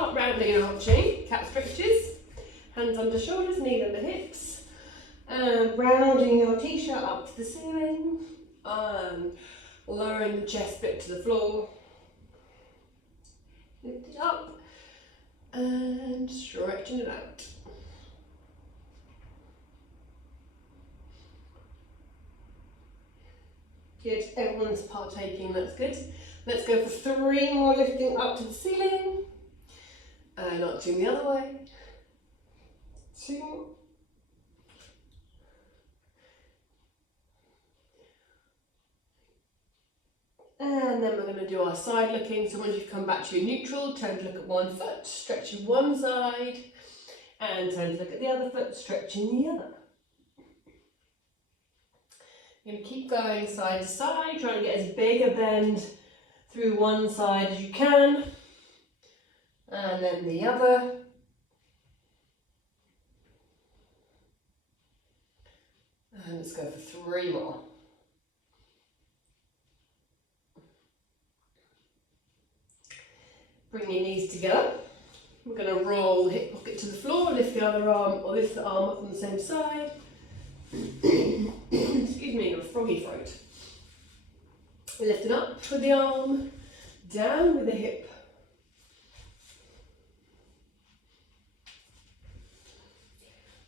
start rounding an arm chain, cat stretches, hands under shoulders, knees under hips, and rounding your t-shirt up to the ceiling, and lowering the chest bit to the floor. Lift it up, and stretching it out. Good, everyone's partaking, that's good. Let's go for 3 more, lifting up to the ceiling, and arching the other way. 2. And then we're going to do our side looking. So once you've come back to your neutral, turn to look at one foot, stretching one side, and turn to look at the other foot, stretching the other. You're going to keep going side to side, trying to get as big a bend through one side as you can, and then the other. And let's go for 3 more. Bring your knees together. We're going to roll the hip pocket to the floor, lift the other arm, or lift the arm up on the same side. Excuse me, a froggy throat. Lifting up with the arm, down with the hip.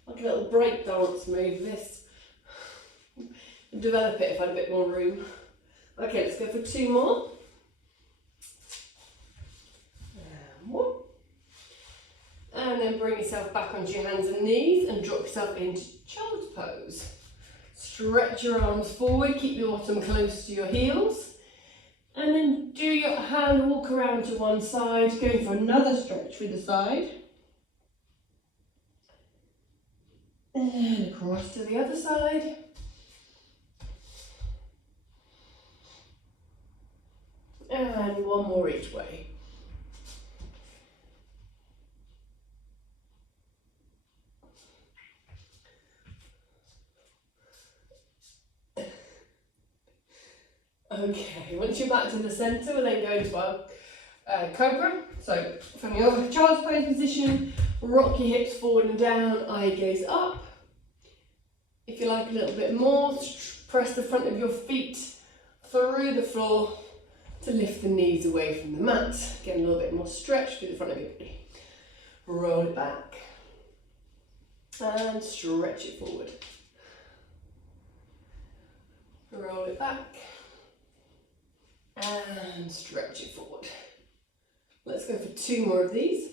Like a little break dance move, this. Develop it if I had a bit more room. Okay, let's go for 2 more. And then bring yourself back onto your hands and knees and drop yourself into child's pose. Stretch your arms forward, keep your bottom close to your heels. And then do your hand walk around to one side, going for another stretch with the side. And across to the other side. And 1 more each way. Okay, once you're back to the centre, we'll then go into our cobra. So from your child's pose position, rock your hips forward and down, eye gaze up. If you like a little bit more, press the front of your feet through the floor to lift the knees away from the mat. Get a little bit more stretch through the front of your body. Roll it back and stretch it forward. Roll it back and stretch it forward. Let's go for 2 more of these.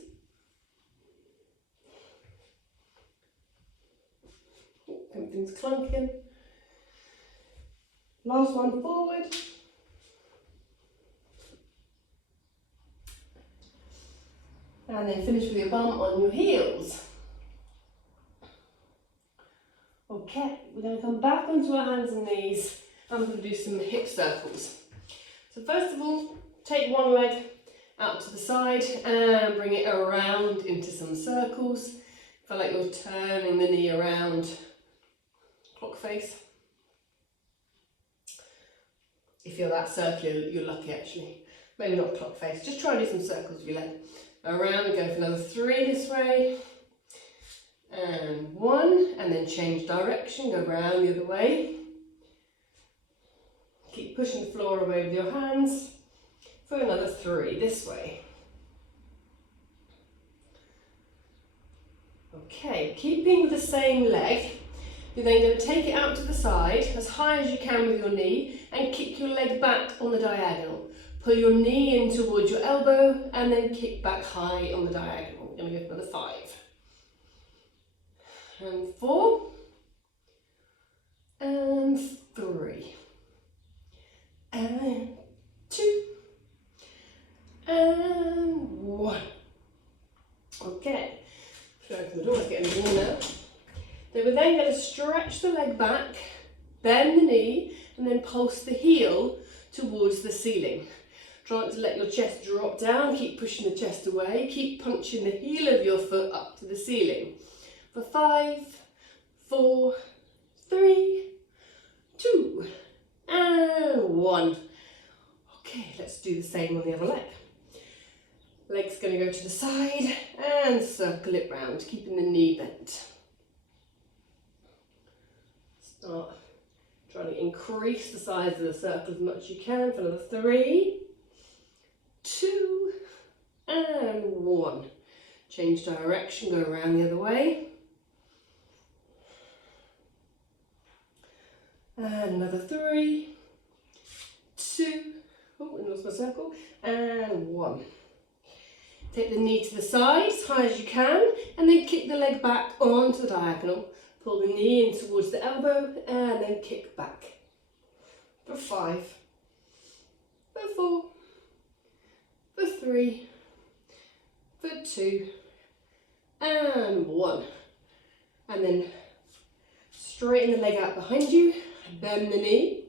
Everything's clunking. Last one forward. And then finish with your bum on your heels. Okay, we're going to come back onto our hands and knees and we're going to do some hip circles. So first of all, take one leg out to the side and bring it around into some circles. Feel like you're turning the knee around, clock face. If you're that circular, you're lucky actually. Maybe not clock face, just try and do some circles with your leg. Around, go for another 3 this way. And 1, and then change direction, go round the other way. Keep pushing the floor away with your hands for another 3 this way. Okay, keeping with the same leg, you're then going to take it out to the side as high as you can with your knee and kick your leg back on the diagonal. Pull your knee in towards your elbow and then kick back high on the diagonal. We're going to go for another 5. And 4. And 3. And 2. And 1. Okay. Should open the door, it's getting warm now. Then we're then going to stretch the leg back, bend the knee, and then pulse the heel towards the ceiling. Try not to let your chest drop down, keep pushing the chest away, keep punching the heel of your foot up to the ceiling. For 5, 4, 3, 2, and 1. Okay, let's do the same on the other leg. Leg's going to go to the side and circle it round, keeping the knee bent. Start trying to increase the size of the circle as much as you can for another 3, 2, and 1. Change direction, go around the other way. And another 3, 2, oh, I lost my circle, and 1. Take the knee to the side as high as you can, and then kick the leg back onto the diagonal. Pull the knee in towards the elbow, and then kick back. For 5, for 4, for 3, for 2, and 1. And then straighten the leg out behind you, bend the knee.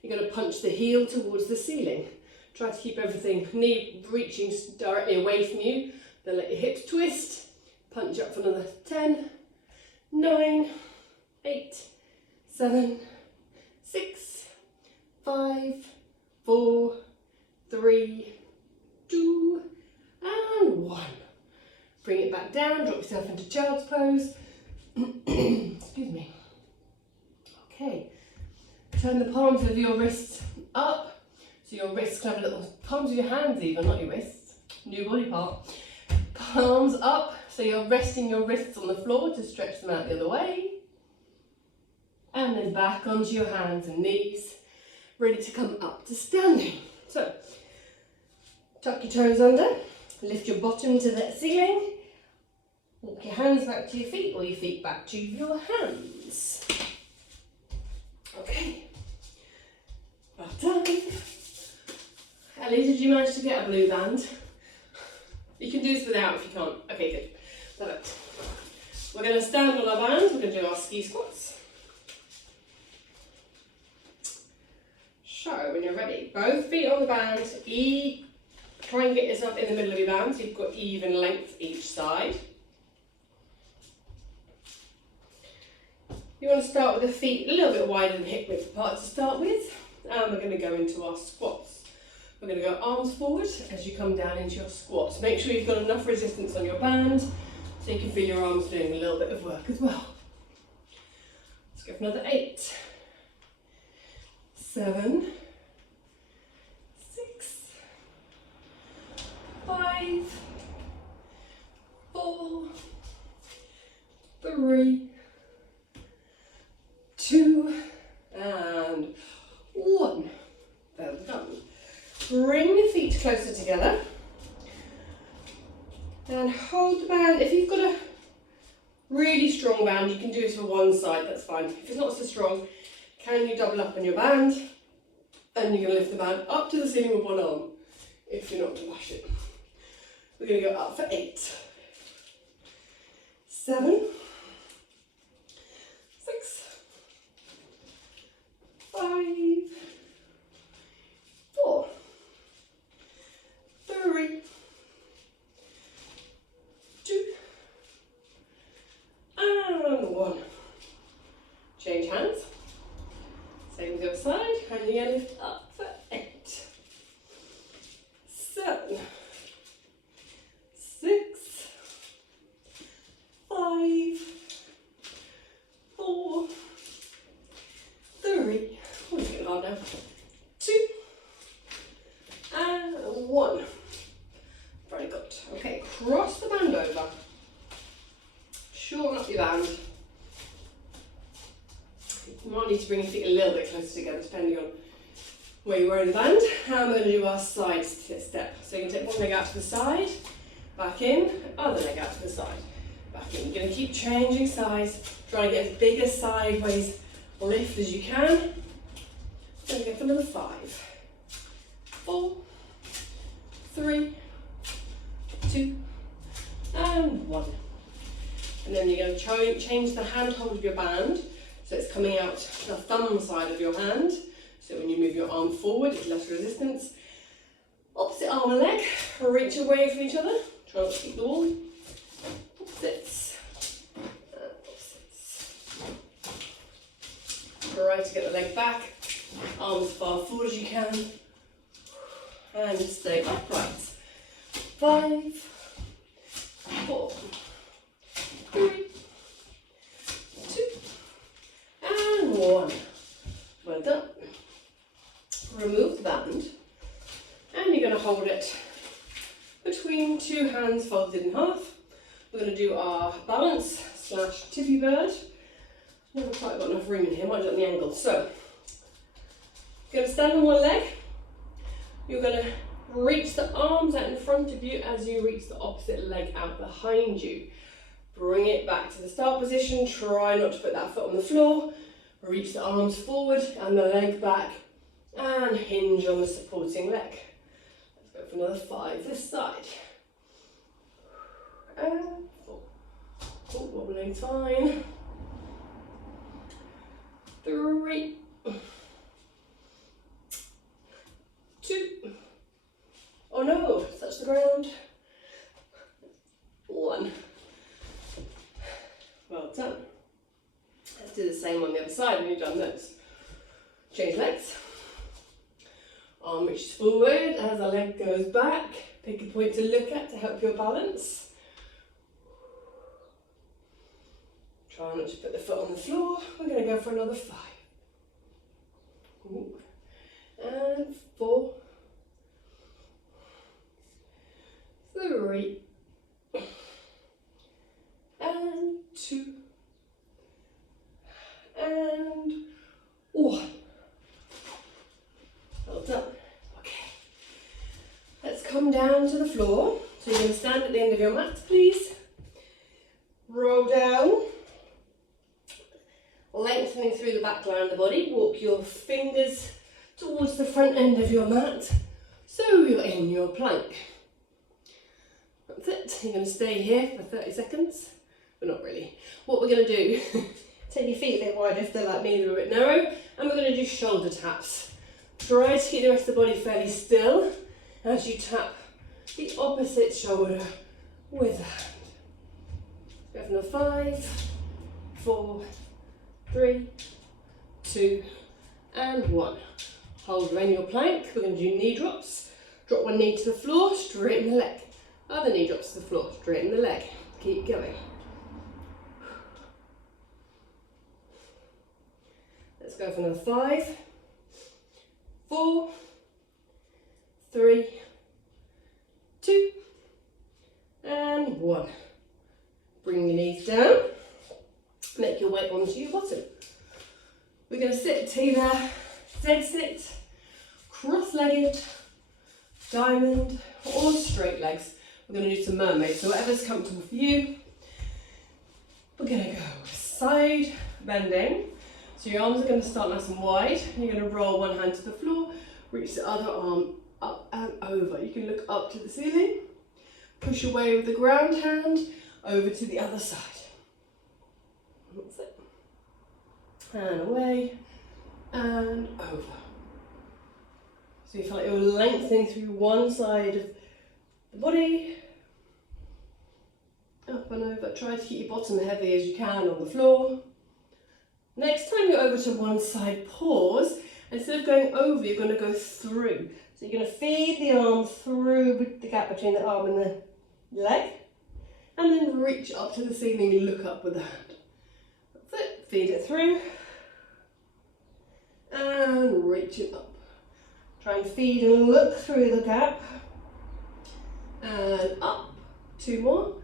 You're going to punch the heel towards the ceiling. Try to keep everything, knee reaching directly away from you. Then let your hips twist. Punch up for another 10, 9, 8, 7, 6, 5, 4, 3, 2, and 1. Bring it back down, drop yourself into child's pose. Excuse me. Okay. Turn the palms of your wrists up. So your wrists can have a little, palms of your hands even, not your wrists. New body part. Palms up, so you're resting your wrists on the floor to stretch them out the other way. And then back onto your hands and knees, ready to come up to standing. So, tuck your toes under, lift your bottom to the ceiling, walk your hands back to your feet or your feet back to your hands. Okay, well done. Ellie, did you manage to get a blue band? You can do this without if you can't. Okay, good. Perfect. We're going to stand on our bands. We're going to do our ski squats. So, when you're ready, both feet on the band. Try and get yourself in the middle of your band so you've got even length each side. You want to start with the feet a little bit wider than hip width apart to start with. And we're going to go into our squats. We're going to go arms forward as you come down into your squats. Make sure you've got enough resistance on your band so you can feel your arms doing a little bit of work as well. Let's go for another 8, 7, 6, 5, 4, 3, 2, and 1. Well done. Bring your feet closer together and hold the band. If you've got a really strong band, you can do this for one side, that's fine. If it's not so strong, can you double up on your band? And you're going to lift the band up to the ceiling with one arm, if you're not to mash it. We're going to go up for 8, 7, 6, 5, 4, 3, 2, and 1. Change hands. Same with the other side. And you're going to lift up for 8, 7, 6, 5, 4, 3. Oh, it's getting hard now. 2, and 1. Very good. Okay, cross the band over. Shorten up your band. You might need to bring your feet a little bit closer together depending on where you are in the band. And we're going to do our side step. So you can take one leg out to the side, back in, other leg out to the side, back in. You're going to keep changing sides, trying to get as big a sideways lift as you can. Then go for another 5, 4, 3, 2, and 1. And then you're going to change the hand hold of your band so it's coming out the thumb side of your hand. So when you move your arm forward, it's less resistance. Opposite arm and leg, reach away from each other. Try not to keep the wall. Opposites. And opposites. Try to get the leg back. Arms as far forward as you can. And stay upright. 5, 5, 4, 3, 2, and 1. Well done. Remove the band, and you're going to hold it between two hands folded in half. We're going to do our balance / tippy bird. Never quite got enough room in here, might do it on the angle. So, you're going to stand on one leg. You're going to reach the arms out in front of you as you reach the opposite leg out behind you. Bring it back to the start position. Try not to put that foot on the floor. Reach the arms forward and the leg back, and hinge on the supporting leg. Let's go for another 5 this side. And 4. Oh, wobbling fine. 3, 2. Oh no, touch the ground. 1. Well done. Let's do the same on the other side when you've done those. Change legs. Arm reaches forward as the leg goes back. Pick a point to look at to help your balance. Try not to put the foot on the floor. We're going to go for another 5. Ooh. And 4. 3. And 2. And 1. Well done. Okay. Let's come down to the floor. So you're going to stand at the end of your mat, please. Roll down. Lengthening through the back line of the body. Walk your fingers towards the front end of your mat. So you're in your plank. That's it. You're going to stay here for 30 seconds. But not really. What we're going to do, take your feet a bit wide if they're like me, they're a bit narrow, and we're going to do shoulder taps. Try to keep the rest of the body fairly still as you tap the opposite shoulder with a hand. Go for another 5, 4, 3, 2, and 1. Hold around your plank. We're going to do knee drops. Drop one knee to the floor, straighten the leg. Other knee drops to the floor, straighten the leg. Keep going. Let's go for another 5, 4, 3, 2, and 1. Bring your knees down. Make your way onto your bottom. We're going to sit either Z-sit, cross-legged, diamond, or straight legs. We're going to do some mermaids, so whatever's comfortable for you. We're going to go side bending. So your arms are going to start nice and wide. You're going to roll one hand to the floor, reach the other arm up and over. You can look up to the ceiling. Push away with the ground hand over to the other side. That's it. And away and over. So you feel like you're lengthening through one side of the body. Up and over. Try to keep your bottom heavy as you can on the floor. Next time you're over to one side, pause. Instead of going over, you're going to go through. So you're going to feed the arm through the gap between the arm and the leg. And then reach up to the ceiling and look up with the hand. That's it. Feed it through. And reach it up. Try and feed and look through the gap. And up. 2 more.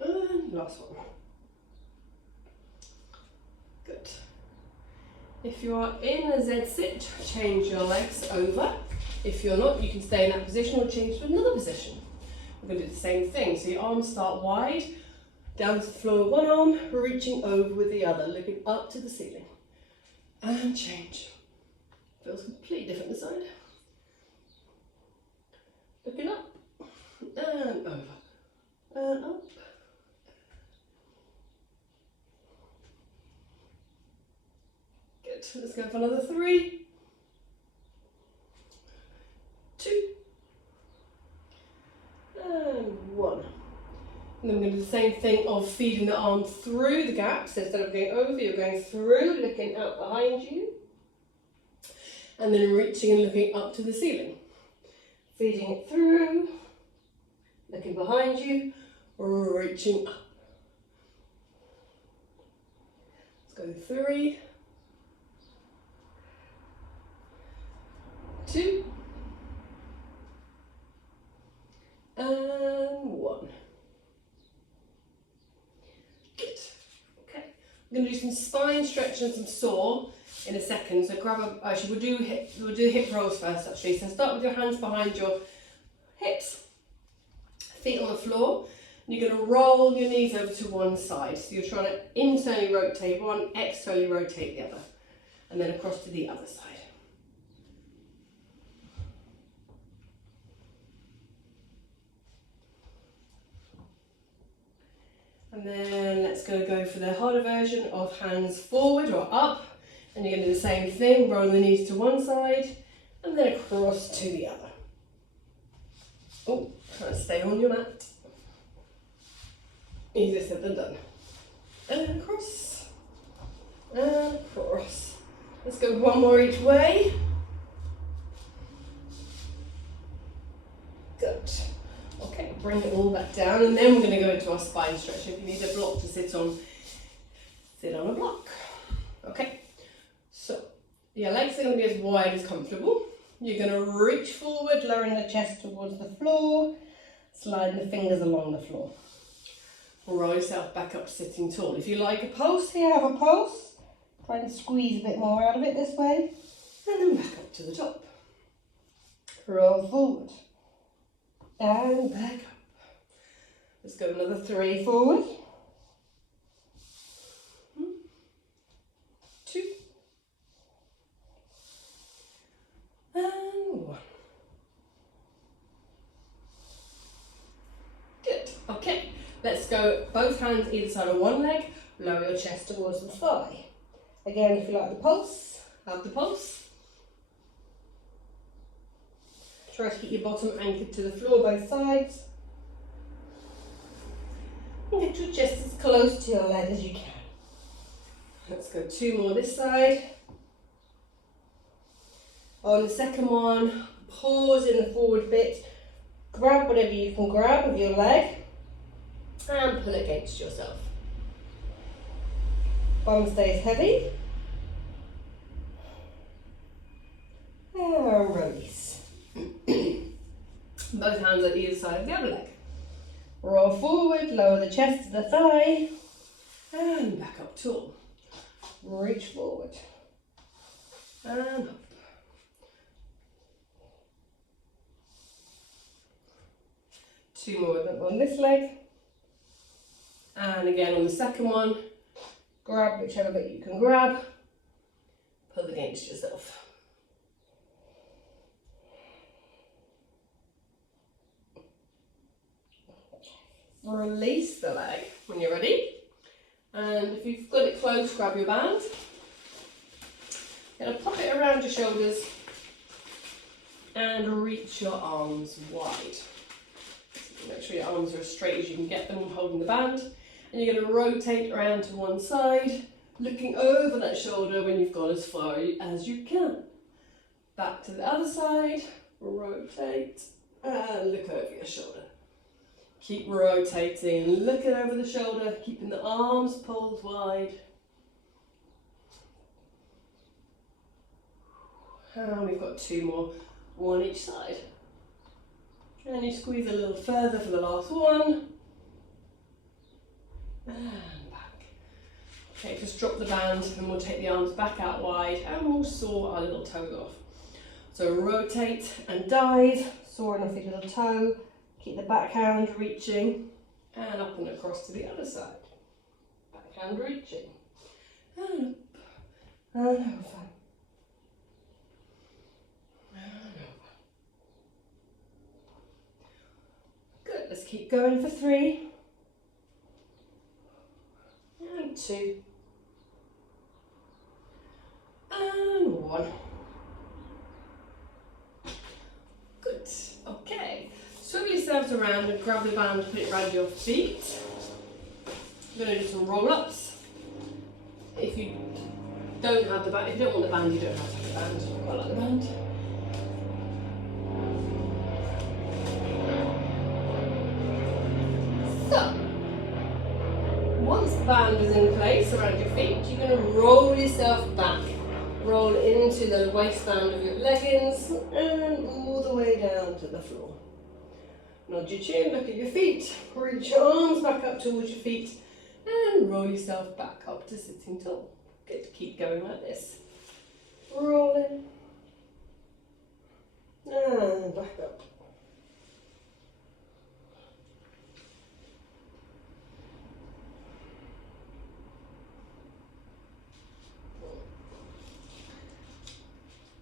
And last one. Good. If you are in a Z-sit, change your legs over. If you're not, you can stay in that position or change to another position. We're going to do the same thing. So your arms start wide, down to the floor with one arm, reaching over with the other, looking up to the ceiling. And change. Feels completely different this side. Looking up, and over, and up. Good. Let's go for another 3, 2, and 1. And then we're going to do the same thing of feeding the arm through the gap. So instead of going over, you're going through, looking out behind you. and then reaching and looking up to the ceiling. Feeding it through, looking behind you, reaching up. Let's go 3, 2, and 1. Good. Okay. I'm going to do some spine stretch and some saw in a second. So grab a. Actually, we'll do hip rolls first. Actually, so start with your hands behind your hips, feet on the floor. And you're going to roll your knees over to one side. So you're trying to internally rotate one, externally rotate the other, and then across to the other side. And then let's go for the harder version of hands forward or up. And you're going to do the same thing, roll the knees to one side and then across to the other. Oh, try to stay on your mat. Easier said than done. And across, and across. Let's go one more each way. Good. Okay, bring it all back down, and then we're going to go into our spine stretch. If you need a block to sit on a block. Okay, so your legs are going to be as wide as comfortable. You're going to reach forward, lowering the chest towards the floor, sliding the fingers along the floor. Roll yourself back up to sitting tall. If you like a pulse here, have a pulse. Try and squeeze a bit more out of it this way. And then back up to the top. Roll forward. And back up. Let's go another 3 forward. 2. And 1. Good. Okay. Let's go both hands either side of one leg. Lower your chest towards the thigh. Again, if you like the pulse, have the pulse. Try to keep your bottom anchored to the floor, both sides. And get your chest as close to your leg as you can. Let's go 2 more this side. On the second one, pause in the forward bit. Grab whatever you can grab with your leg and pull against yourself. Bum stays heavy. And release. Both hands at either side of the other leg. Roll forward, lower the chest to the thigh, and back up tall. Reach forward, and up. Two more on this leg. And again on the second one, grab whichever bit you can grab, pull against yourself. Release the leg when you're ready. And if you've got it close, grab your band. You're going to pop it around your shoulders and reach your arms wide. Make sure your arms are as straight as you can get them holding the band. And you're going to rotate around to one side, looking over that shoulder when you've gone as far as you can. Back to the other side, rotate and look over your shoulder. Keep rotating, looking over the shoulder, keeping the arms pulled wide. And we've got 2 more, one each side. And you squeeze a little further for the last one. And back. Okay, just drop the band and we'll take the arms back out wide and we'll saw our little toes off. So rotate and dive, sawing off your little toe. Keep the backhand reaching and up and across to the other side. Backhand reaching and up and over. And over. Good, let's keep going for 3 and 2 and 1. Good, okay. Swivel yourselves around and grab the band, put it around your feet. I'm going to do some roll-ups. If you don't have the band, if you don't want the band, you don't have to. waistband. Quite like the band. So, once the band is in place around your feet, you're going to roll yourself back. Roll into the waistband of your leggings and all the way down to the floor. Nod your chin, look at your feet, reach your arms back up towards your feet and roll yourself back up to sitting tall. Good, keep going like this. Rolling and back up.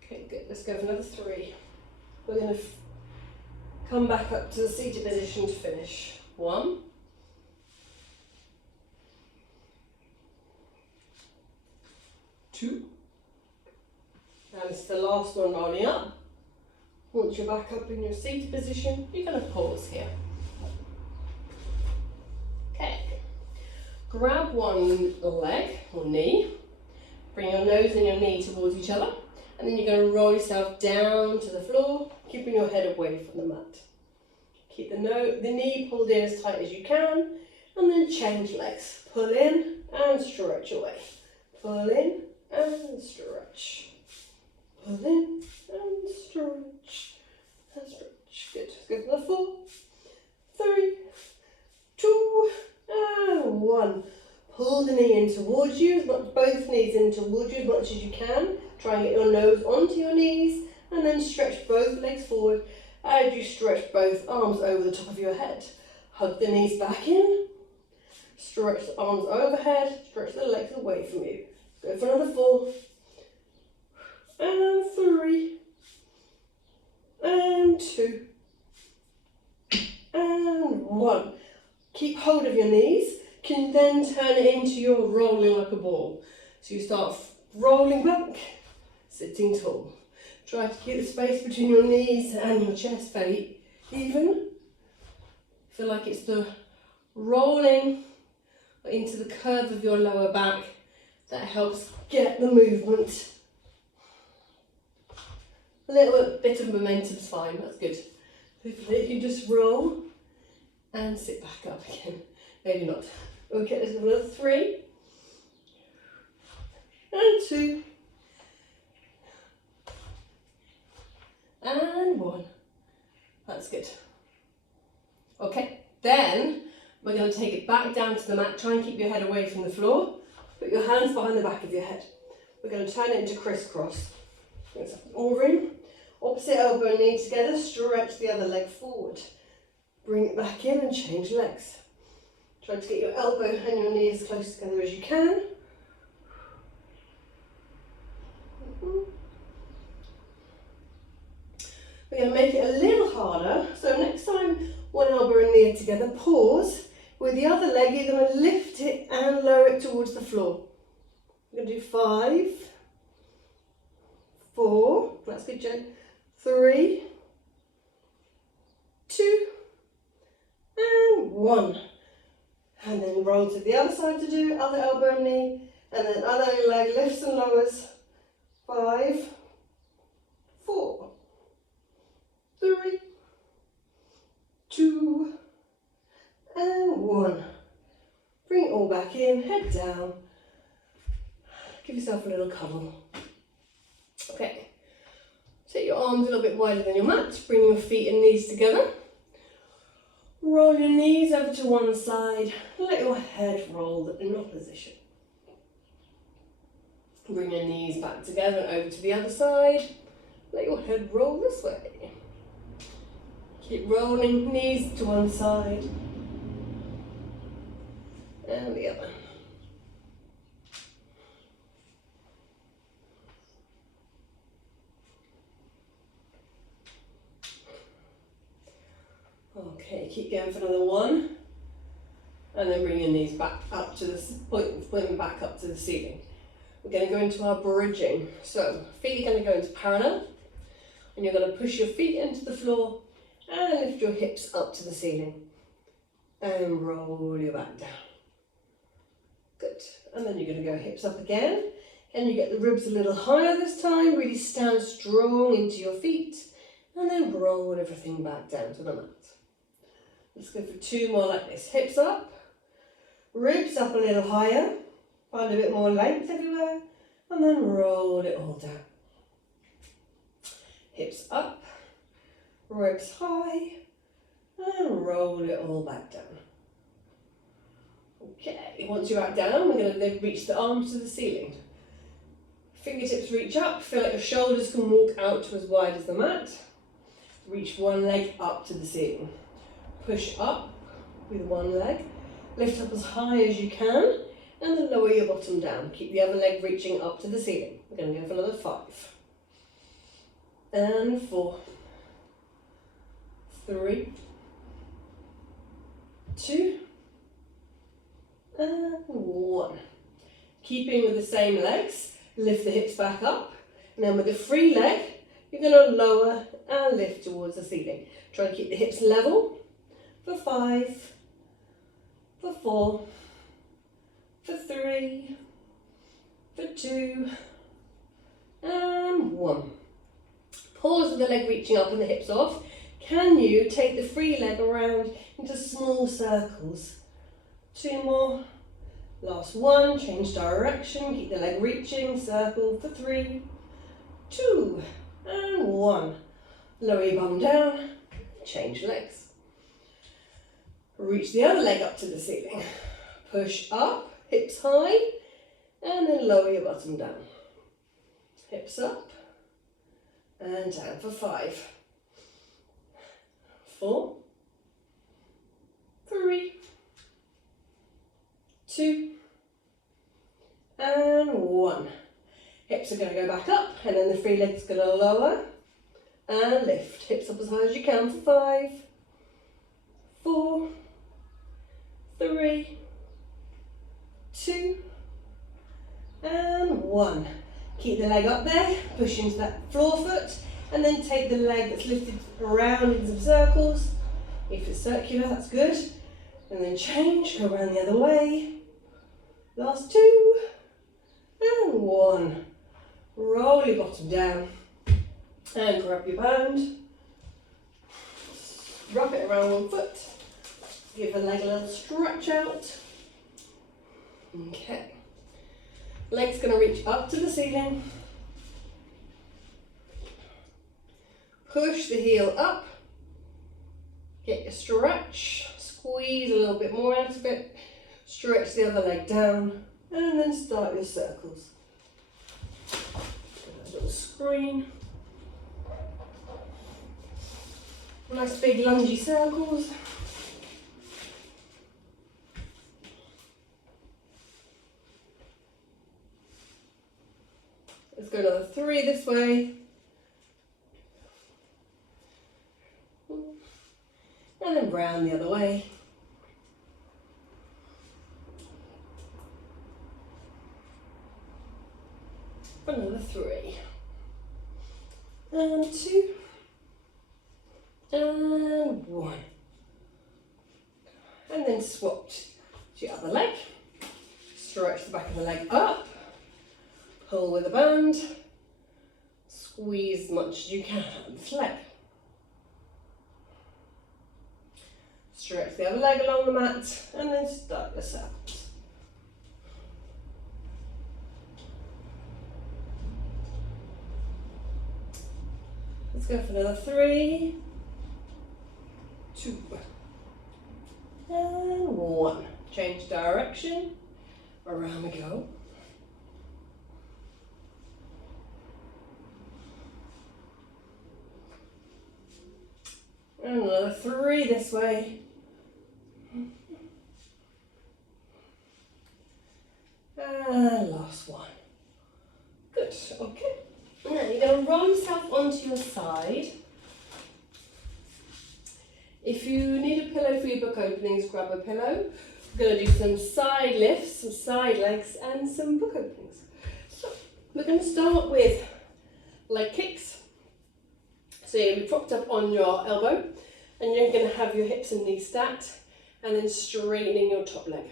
Okay, good. Let's go for another 3. We're going to come back up to the seated position to finish. 1. 2. And it's the last one rolling up. Once you're back up in your seated position, you're going to pause here. Okay. Grab one leg or knee. Bring your nose and your knee towards each other. And then you're going to roll yourself down to the floor, keeping your head away from the mat. Keep the knee pulled in as tight as you can, and then change legs. Pull in and stretch away. Pull in and stretch. Pull in and stretch. And stretch. Good. Let's go for the 4, 3, 2, and 1. Pull the knee in towards you, both knees in towards you as much as you can. Try and get your nose onto your knees, and then stretch both legs forward as you stretch both arms over the top of your head. Hug the knees back in, stretch the arms overhead, stretch the legs away from you. Go for another 4, and 3, and 2, and 1. Keep hold of your knees. Can then turn it into your rolling like a ball. So you start rolling back, sitting tall. Try to keep the space between your knees and your chest very even. Feel like it's the rolling into the curve of your lower back that helps get the movement. A little bit of momentum's fine, that's good. If you just roll and sit back up again. Maybe not. Okay, let's go another 3, and 2, and 1. That's good. Okay, then we're going to take it back down to the mat. Try and keep your head away from the floor. Put your hands behind the back of your head. We're going to turn it into crisscross. All in. Opposite elbow and knee together. Stretch the other leg forward. Bring it back in and change legs. Try to get your elbow and your knee as close together as you can. We're going to make it a little harder. So next time one elbow and knee are together, pause. With the other leg, you're going to lift it and lower it towards the floor. We're going to do 5, 4, that's good, Jen. 3, 2, and 1. And then roll to the other side to do other elbow and knee, and then other leg lifts and lowers. 5, 4, 3, 2, and 1. Bring it all back in, head down. Give yourself a little cuddle. Okay. Take your arms a little bit wider than your mat. Bring your feet and knees together. Roll your knees over to one side. Let your head roll in opposition. Bring your knees back together and over to the other side. Let your head roll this way. Keep rolling, knees to one side and the other. Okay, keep going for another 1. And then bring your knees back up to the point them back up to the ceiling. We're going to go into our bridging. So feet are going to go into parallel, and you're going to push your feet into the floor and lift your hips up to the ceiling and roll your back down. Good. And then you're going to go hips up again. And you get the ribs a little higher this time. Really stand strong into your feet. And then roll everything back down to the mat. Let's go for 2 more like this. Hips up. Ribs up a little higher. Find a bit more length everywhere. And then roll it all down. Hips up. Ribs high. And roll it all back down. Okay, once you're back down, we're going to then reach the arms to the ceiling. Fingertips reach up, feel like your shoulders can walk out to as wide as the mat. Reach one leg up to the ceiling. Push up with one leg, lift up as high as you can, and then lower your bottom down. Keep the other leg reaching up to the ceiling. We're going to go for another 5. And 4. 3. 2. And 1. Keeping with the same legs, lift the hips back up, and then with the free leg, you're going to lower and lift towards the ceiling. Try to keep the hips level for 5, for 4, for 3, for 2, and 1. Pause with the leg reaching up and the hips off. Can you take the free leg around into small circles? 2 more. Last 1, change direction, keep the leg reaching, circle for 3, 2, and 1. Lower your bum down, change legs. Reach the other leg up to the ceiling. Push up, hips high, and then lower your bottom down. Hips up, and down for 5, 4, 3, 2, and 1. Hips are going to go back up, and then the free leg's going to lower and lift. Hips up as high as you can for 5, 4, 3, 2, and 1. Keep the leg up there, push into that floor foot, and then take the leg that's lifted around in some circles. If it's circular, that's good. And then change, go around the other way. Last 2, and 1. Roll your bottom down, and grab your band. Wrap it around one foot. Give the leg a little stretch out. Okay. Leg's going to reach up to the ceiling. Push the heel up. Get your stretch. Squeeze a little bit more out of it. Stretch the other leg down. And then start your circles. A little screen. Nice big lungy circles. Let's go another 3 this way. And then round the other way. Another 3. And 2. And 1. And then swap to your other leg. Stretch the back of the leg up. Pull with a band. Squeeze as much as you can out of this leg. Stretch the other leg along the mat and then start your circles. Let's go for another 3, 2, and 1. Change direction. Around we go. And another 3 this way. And last 1. Good, okay. Now you're going to roll yourself onto your side. If you need a pillow for your book openings, grab a pillow. We're going to do some side lifts, some side legs, and some book openings. So we're going to start with leg kicks. So you're going to be propped up on your elbow, and you're going to have your hips and knees stacked, and then straightening your top leg.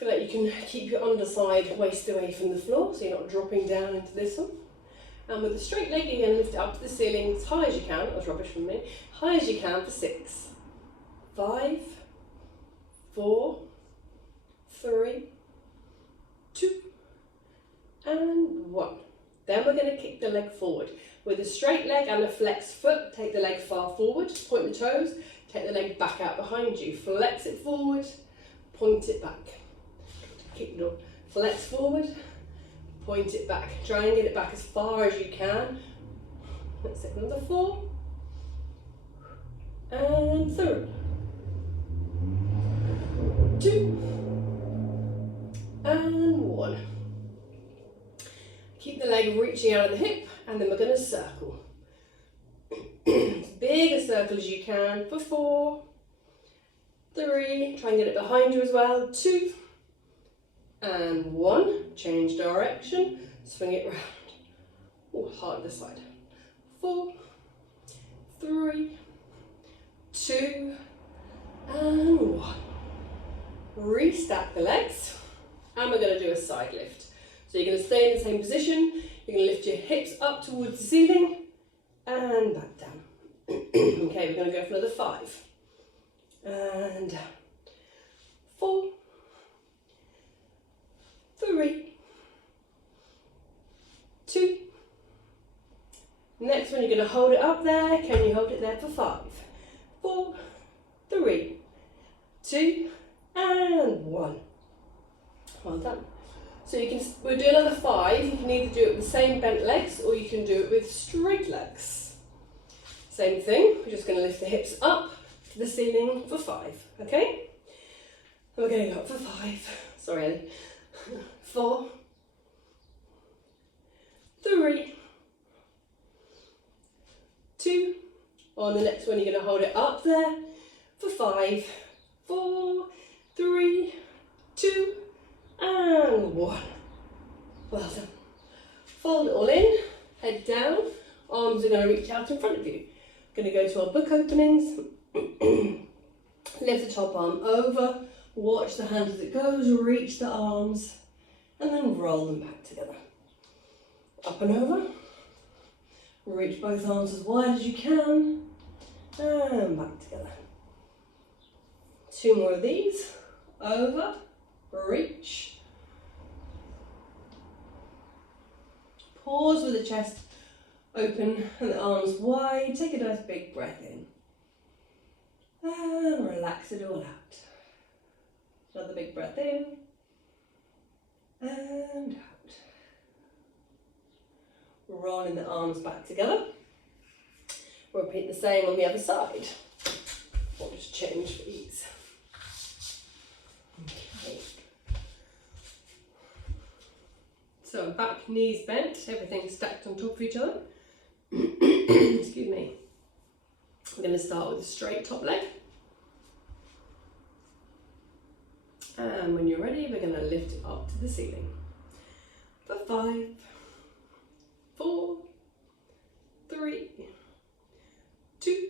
Feel like you can keep your underside waist away from the floor so you're not dropping down into this one. And with the straight leg, you're going to lift it up to the ceiling as high as you can. That was rubbish from me. High as you can for 6, 5, 4, 3, 2, and 1. Then we're going to kick the leg forward. With a straight leg and a flexed foot, take the leg far forward, point the toes, take the leg back out behind you. Flex it forward, point it back. Kick the door. Flex forward, point it back. Try and get it back as far as you can. Let's take another 4, and 3, 2, and 1. Keep the leg reaching out of the hip, and then we're going to circle. As big a circle as you can for 4, 3, try and get it behind you as well, 2, and 1. Change direction, swing it round. Oh, hard this side. 4, 3, 2, and 1. Restack the legs, and we're going to do a side lift. So you're going to stay in the same position, you're going to lift your hips up towards the ceiling, and back down. Okay, we're going to go for another 5, and down. 4, 3, 2. Next one, you're going to hold it up there. Can you hold it there for 5, 4, 3, 2, and 1. Well done. So we'll do another 5. You can either do it with the same bent legs or you can do it with straight legs. Same thing, we're just going to lift the hips up to the ceiling for 5, okay? And we're going to go up for 5. Sorry, Ellie. 4, 3, 2. On the next one, you're going to hold it up there for 5, 4, 3, 2, and 1. Well done. Fold it all in, head down, arms are going to reach out in front of you. Going to go to our book openings, lift the top arm over, watch the hand as it goes, reach the arms, and then roll them back together. Up and over, reach both arms as wide as you can, and back together. 2 more of these, over, reach, pause with the chest open and the arms wide, take a nice big breath in, and relax it all out. Another big breath in, and out. Rolling the arms back together. We'll repeat the same on the other side. We'll just change for ease. Okay. So back, knees bent, everything stacked on top of each other. Excuse me. We're going to start with a straight top leg. And when you're ready, we're going to lift it up to the ceiling. For 5, 4, 3, 2,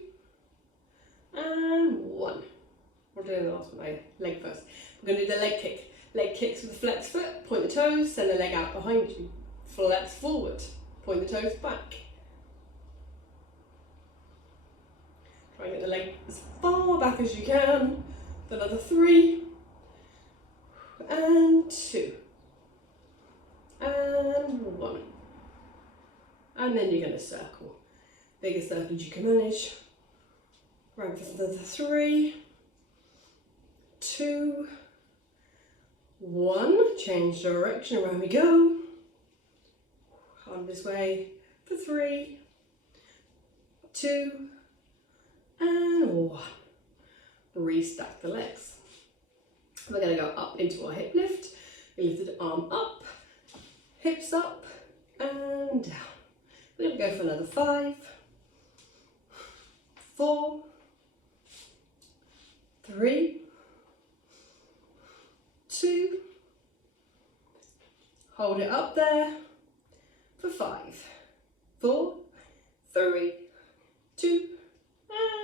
and 1. We're doing the last one, leg first. We're going to do the leg kick. Leg kicks with a flex foot, point the toes, send the leg out behind you. Flex forward, point the toes back. Try and get the leg as far back as you can. Another 3, and 2, and 1. And then you're going to circle. Biggest circles you can manage. Right, for another 3, 2, 1. Change direction, around we go. Arm this way for 3, 2, and 1. Restack the legs. We're going to go up into our hip lift. We lift the arm up, hips up, and down. We're going to go for another 5, 4, 3, 2, hold it up there for 5, 4, 3, 2,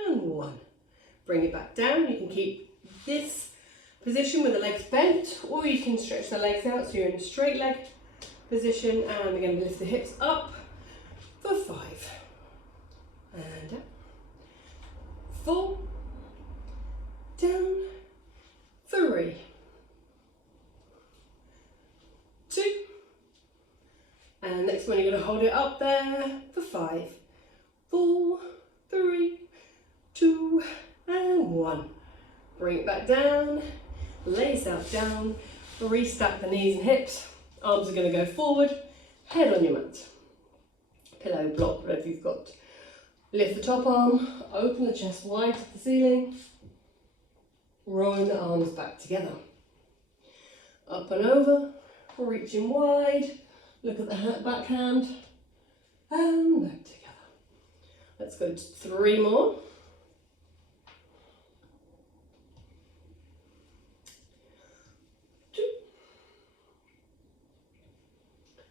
and 1. Bring it back down. You can keep this position with the legs bent, or you can stretch the legs out so you're in a straight leg position. And we're going to lift the hips up for 5. And up. 4. Down. 3. 2. And next one, you're going to hold it up there for 5. 4, 3, 2, and 1. Bring it back down. Lay yourself down. Restack the knees and hips. Arms are going to go forward. Head on your mat. Pillow, block, whatever you've got. Lift the top arm. Open the chest wide to the ceiling. Rolling the arms back together. Up and over. Reaching wide. Look at the back hand. And back together. Let's go to 3 more. 2.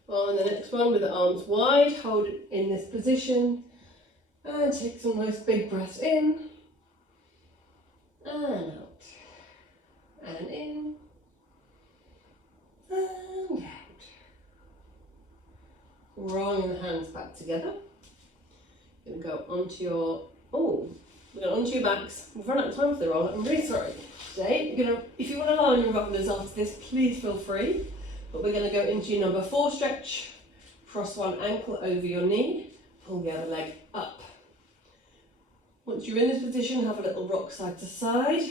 On the next one with the arms wide, hold it in this position. And take some nice big breaths in. And out. And in. And out. Rolling the hands back together. You're going to go onto your, we're going onto your backs. We've run out of time for the roll. I'm really sorry. Today, you're going to, if you want to lie on your rollers after this, please feel free. But we're going to go into your number 4 stretch. Cross one ankle over your knee. Pull the other leg up. Once you're in this position, have a little rock side to side.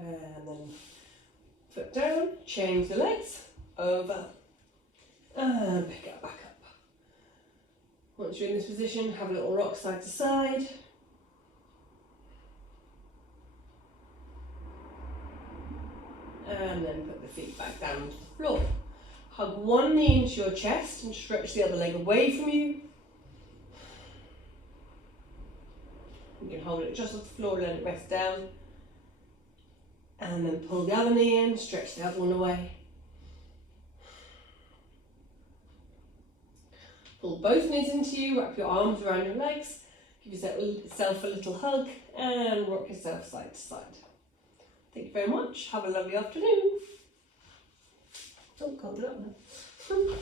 And then foot down, change the legs, over, and pick it back up. Once you're in this position, have a little rock side to side. And then put the feet back down to the floor. Hug one knee into your chest and stretch the other leg away from you. You can hold it just off the floor, let it rest down. And then pull the other knee in, stretch the other one away. Pull both knees into you, wrap your arms around your legs, give yourself a little hug and rock yourself side to side. Thank you very much. Have a lovely afternoon. Oh, can't do that now.